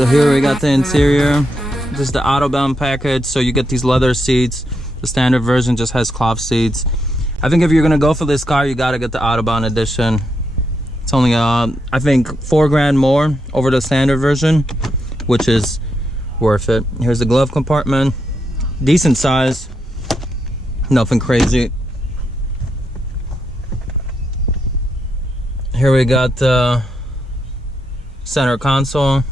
So here we got the interior. This is the Autobahn package, so you get these leather seats. The standard version just has cloth seats. I think if you're gonna go for this car, you gotta get the Autobahn edition. It's only I think $4 more over the standard version, which is worth it. Here's the glove compartment, decent size, nothing crazy. Here we got the center console.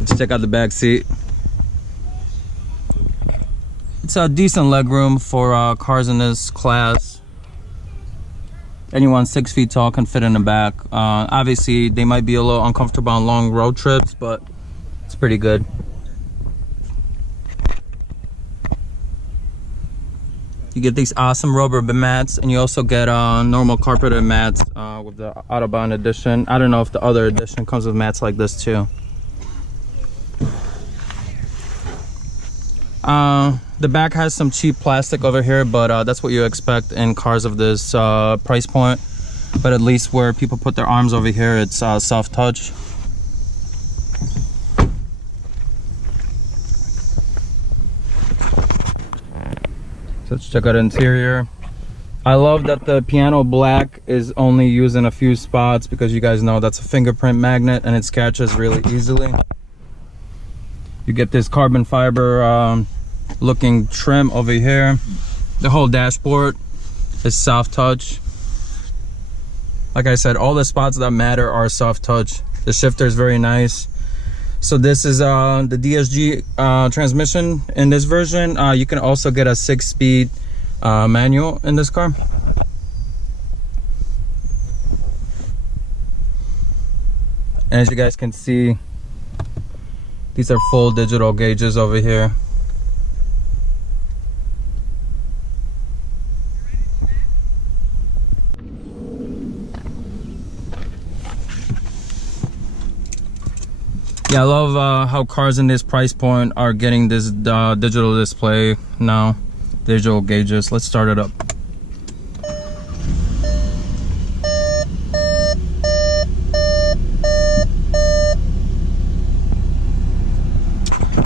Let's check out the back seat. It's a decent legroom for cars in this class. Anyone 6 feet tall can fit in the back. Obviously, they might be a little uncomfortable on long road trips, but it's pretty good. You get these awesome rubber mats, and you also get normal carpeted mats with the Autobahn edition. I don't know if the other edition comes with mats like this too. The back has some cheap plastic over here, but that's what you expect in cars of this price point. But at least where people put their arms over here, it's soft touch. So let's check out the interior. I love that the piano black is only used in a few spots, because you guys know that's a fingerprint magnet and it scratches really easily. You get this carbon fiber looking trim over here. The whole dashboard is soft touch. Like I said, all the spots that matter are soft touch. The shifter is very nice. So this is the DSG transmission in this version. You can also get a 6-speed manual in this car. And as you guys can see, these are full digital gauges over here. Yeah, I love how cars in this price point are getting this digital display now, digital gauges. Let's start it up.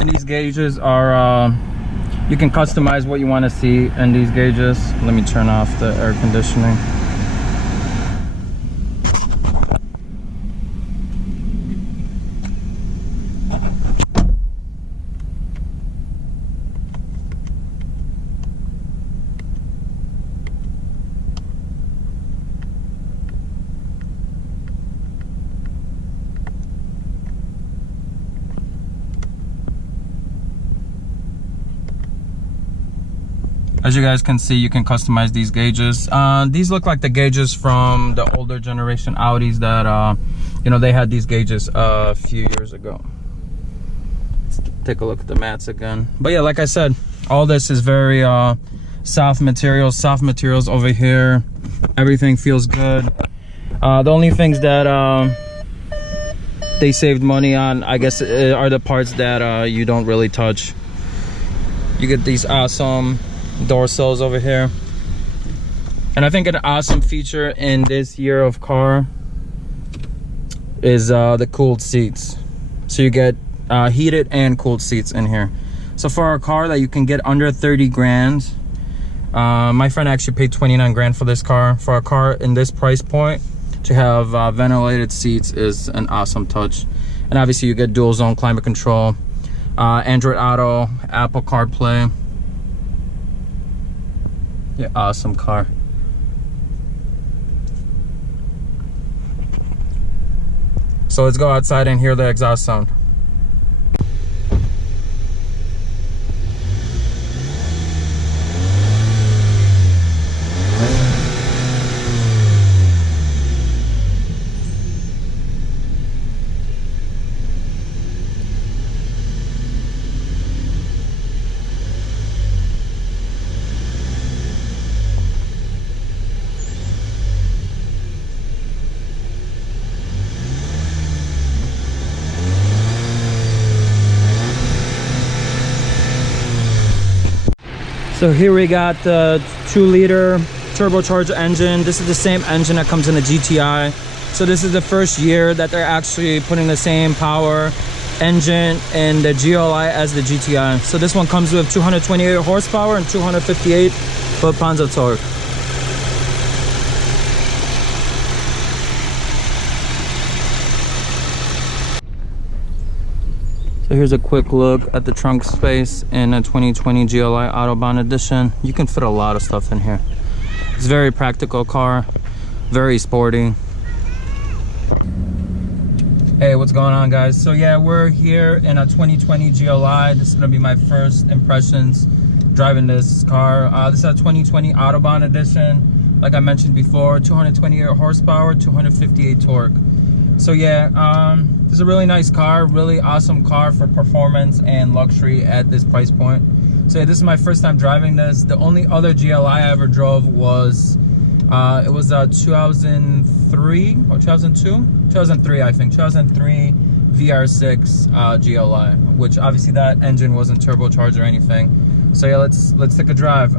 And these gauges are, you can customize what you want to see in these gauges. Let me turn off the air conditioning. As you guys can see, you can customize these gauges. These look like the gauges from the older generation Audis that, you know, they had these gauges a few years ago. Let's take a look at the mats again. But yeah, like I said, all this is very soft materials over here. Everything feels good. The only things that they saved money on, I guess, are the parts that you don't really touch. You get these awesome door sills over here, and I think an awesome feature in this year of car is the cooled seats. So you get heated and cooled seats in here. So for a car that you can get under 30 grand, my friend actually paid 29 grand for this car. For a car in this price point, to have ventilated seats is an awesome touch. And obviously you get dual zone climate control, Android Auto, Apple CarPlay. Yeah, awesome car. So let's go outside and hear the exhaust sound. So here we got the 2-liter turbocharged engine. This is the same engine that comes in the GTI. So this is the first year that they're actually putting the same power engine in the GLI as the GTI. So this one comes with 228 horsepower and 258 foot-pounds of torque. So here's a quick look at the trunk space in a 2020 GLI Autobahn edition. You can fit a lot of stuff in here. It's a very practical car, very sporty. Hey, what's going on, guys? So yeah, we're here in a 2020 GLI. This is gonna be my first impressions driving this car. This is a 2020 Autobahn edition. Like I mentioned before, 228 horsepower, 258 torque. So yeah, this is a really nice car, really awesome car for performance and luxury at this price point. So yeah, this is my first time driving this. The only other GLI I ever drove was, it was a 2003 or 2002? 2003, I think, 2003 VR6 GLI, which obviously that engine wasn't turbocharged or anything. So yeah, let's take a drive.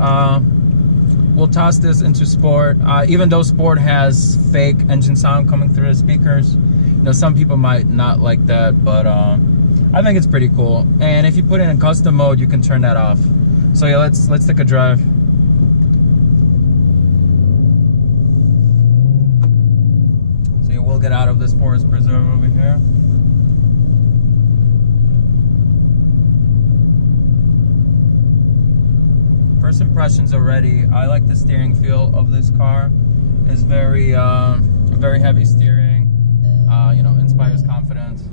We'll toss this into sport. Even though sport has fake engine sound coming through the speakers, you know, some people might not like that, but I think it's pretty cool. And if you put it in custom mode, you can turn that off. So yeah, let's take a drive. So yeah, we'll get out of this forest preserve over here. First impressions already, I like the steering feel of this car. It's very heavy steering, you know, inspires confidence.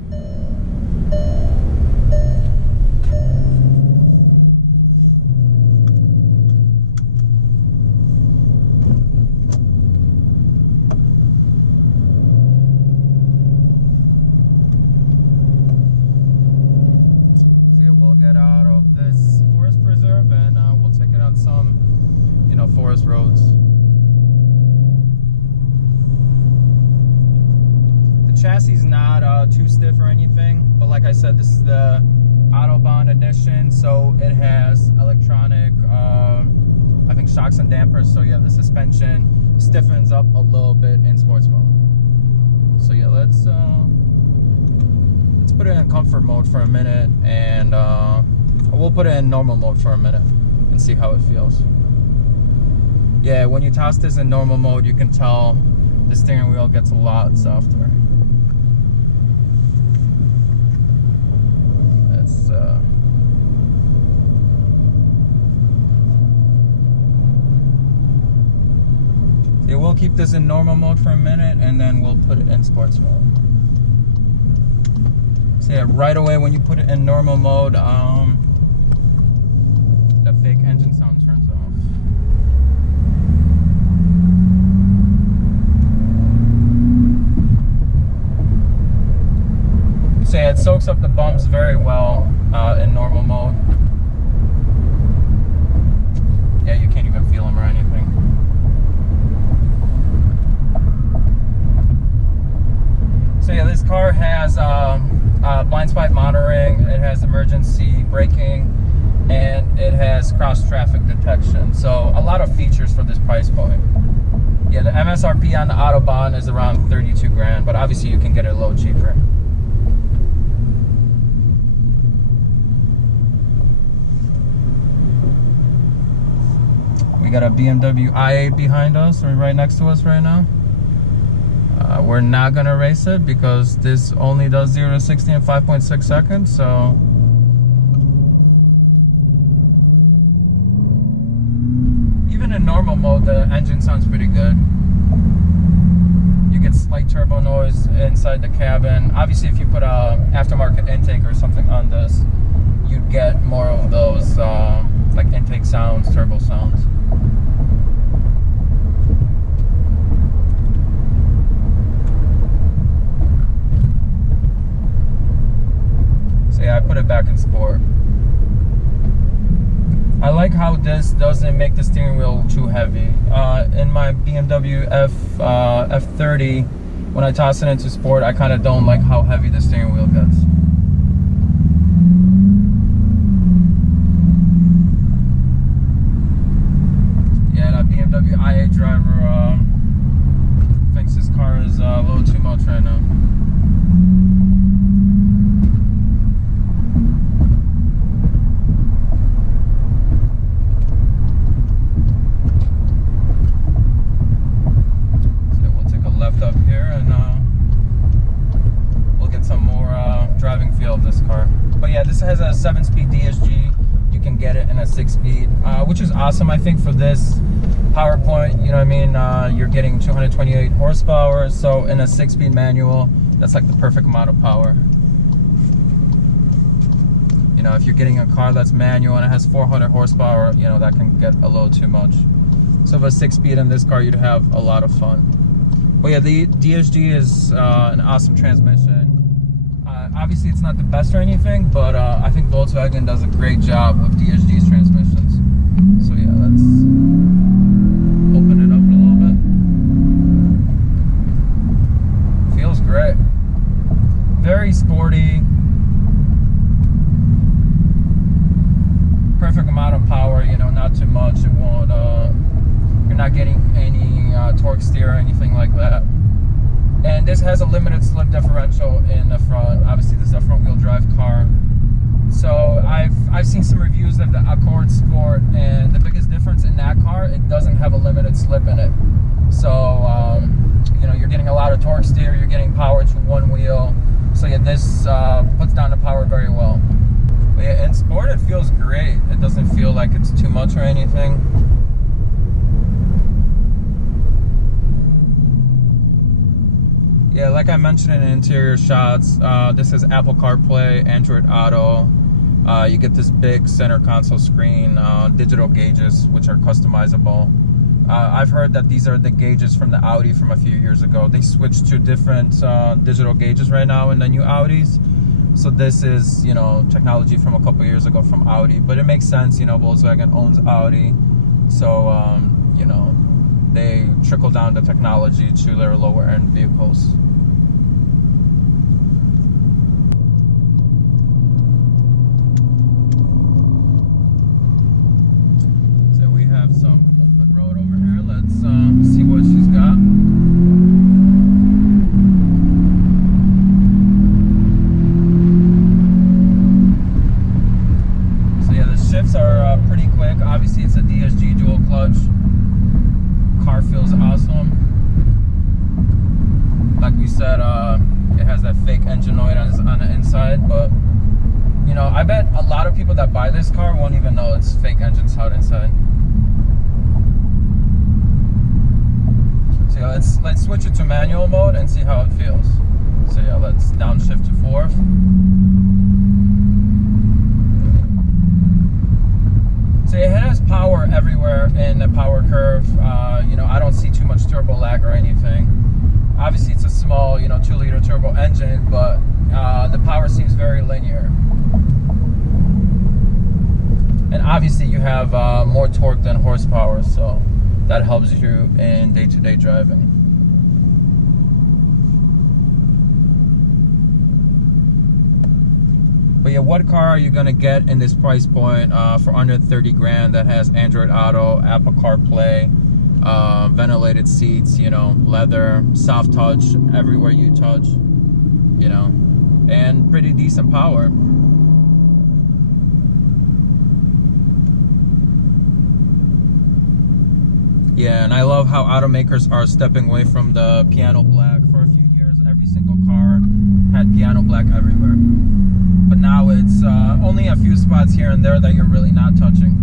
Forest roads. The chassis is not too stiff or anything, but like I said, this is the Autobahn edition, so it has electronic, I think, shocks and dampers. So yeah, the suspension stiffens up a little bit in sports mode. So yeah, let's put it in comfort mode for a minute, and we'll put it in normal mode for a minute and see how it feels. Yeah, when you toss this in normal mode, you can tell the steering wheel gets a lot softer. That's yeah, we'll keep this in normal mode for a minute, and then we'll put it in sports mode. So yeah, right away when you put it in normal mode, the fake engine sound turns off. So yeah, it soaks up the bumps very well in normal mode. Yeah, you can't even feel them or anything. So yeah, this car has blind spot monitoring, it has emergency braking, and it has cross traffic detection. So a lot of features for this price point. Yeah, the MSRP on the Autobahn is around 32 grand, but obviously you can get it a little cheaper. We got a BMW i8 behind us, or right next to us right now. We're not gonna race it because this only does 0 to 60 in 5.6 seconds, so even in normal mode, the engine sounds pretty good. You get slight turbo noise inside the cabin. Obviously, if you put a aftermarket intake or something on this, you'd get more of those like intake sounds, turbo sounds. So yeah, I put it back in sport. I like how this doesn't make the steering wheel too heavy. In my BMW F30, when I toss it into sport, I kind of don't like how heavy the steering wheel gets. BMW i8 driver thinks his car is a little too much right now. So we'll take a left up here and we'll get some more driving feel of this car. But yeah, this has a 7-speed DSG. You can get it in a 6-speed, which is awesome, I think, for this power point. You know what I mean? You're getting 228 horsepower, so in a 6-speed manual, that's like the perfect amount of power. You know, if you're getting a car that's manual and it has 400 horsepower, you know, that can get a little too much. So with a 6-speed in this car, you'd have a lot of fun. But yeah, the DSG is an awesome transmission. Obviously, it's not the best or anything, but I think Volkswagen does a great job with DSG's transmissions. So yeah, let's open it up a little bit. Feels great. Very sporty. Perfect amount of power, you know, not too much. It won't, you're not getting any torque steer or anything like that. And this has a limited slip differential in the front. Obviously, this is a front-wheel drive car. So I've seen some reviews of the Accord Sport, and the biggest difference in that car, it doesn't have a limited slip in it. So you know, you're getting a lot of torque steer, you're getting power to one wheel. So yeah, this puts down the power very well. But yeah, in Sport, it feels great. It doesn't feel like it's too much or anything. Yeah, like I mentioned in the interior shots, this is Apple CarPlay, Android Auto. You get this big center console screen, digital gauges, which are customizable. I've heard that these are the gauges from the Audi from a few years ago. They switched to different digital gauges right now in the new Audis. So this is, you know, technology from a couple years ago from Audi. But it makes sense, you know, Volkswagen owns Audi. So, you know, they trickle down the technology to their lower end vehicles. So we have some open road over here. Let's see what she's got. So yeah, the shifts are pretty quick. Obviously it's a DSG dual clutch. Car feels awesome. Like we said, it has that fake engine noise on the inside, but you know, I bet a lot of people that buy this car won't even know it's fake engine sound inside. So yeah, let's switch it to manual mode and see how it feels. So yeah, let's downshift to fourth. So it has power everywhere in the power curve. You know, I don't see too much turbo lag or anything. Obviously, it's a small, you know, 2-liter turbo engine, but the power seems very linear. And obviously, you have more torque than horsepower, so that helps you in day-to-day driving. But yeah, what car are you gonna get in this price point for under 30 grand that has Android Auto, Apple CarPlay, ventilated seats, you know, leather, soft touch everywhere you touch, you know, and pretty decent power. Yeah, and I love how automakers are stepping away from the piano black. For a few years, every single car had piano black everywhere. But now it's only a few spots here and there that you're really not touching.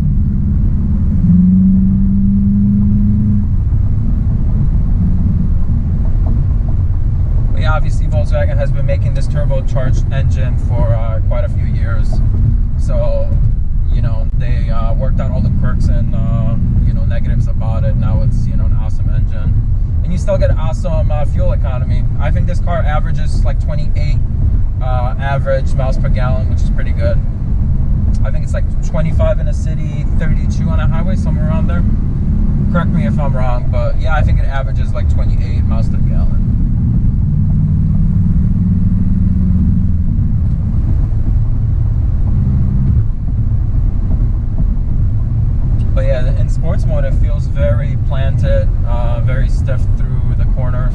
But yeah, obviously Volkswagen has been making this turbocharged engine for quite a few years. So, you know, they worked out all the quirks and, you know, negatives about it. Now it's, you know, an awesome engine. And you still get awesome fuel economy. I think this car averages like 28 average miles per gallon, which is pretty good. I think it's like 25 in a city, 32 on a highway, somewhere around there. Correct me if I'm wrong, but yeah, I think it averages like 28 miles per gallon. But yeah, in sports mode, it feels very planted, very stiff through the corners.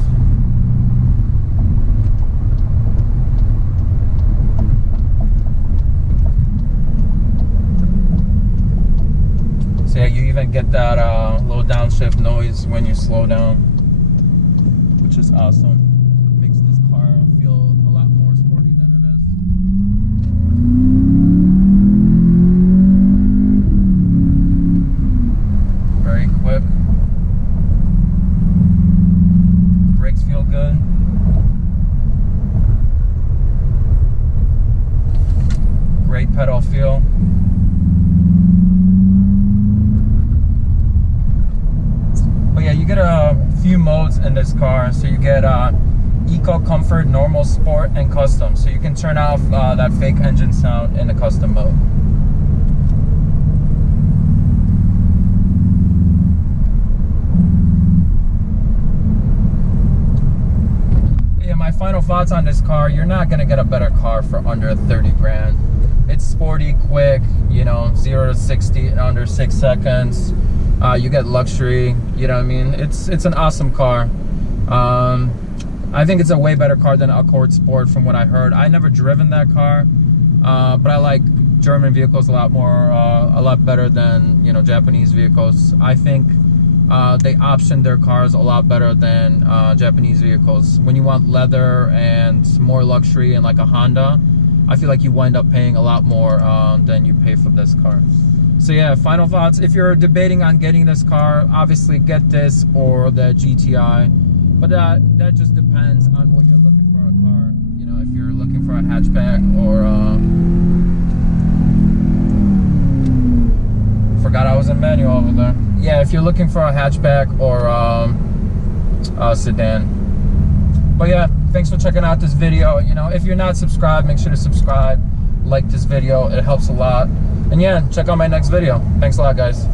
So yeah, you even get that little downshift noise when you slow down, which is awesome. Makes this car feel a lot more sporty than it is. Very quick. Brakes feel good. Great pedal feel. But yeah, you get a few modes in this car. So you get Eco, Comfort, Normal, Sport, and Custom. So you can turn off that fake engine sound in the custom mode. Yeah, my final thoughts on this car, you're not gonna get a better car for under 30 grand. It's sporty, quick, you know, 0 to 60 in under 6 seconds. You get luxury, you know what I mean? It's an awesome car. I think it's a way better car than Accord Sport from what I heard. I never driven that car, but I like German vehicles a lot more, a lot better than, you know, Japanese vehicles. I think they option their cars a lot better than Japanese vehicles. When you want leather and more luxury and like a Honda, I feel like you wind up paying a lot more than you pay for this car. So yeah, final thoughts. If you're debating on getting this car, obviously get this or the GTI. But that just depends on what you're looking for a car. You know, if you're looking for a hatchback or forgot I was in manual over there. Yeah, if you're looking for a hatchback or a sedan. But yeah, thanks for checking out this video. You know, if you're not subscribed, make sure to subscribe, like this video, it helps a lot. And yeah, check out my next video. Thanks a lot, guys.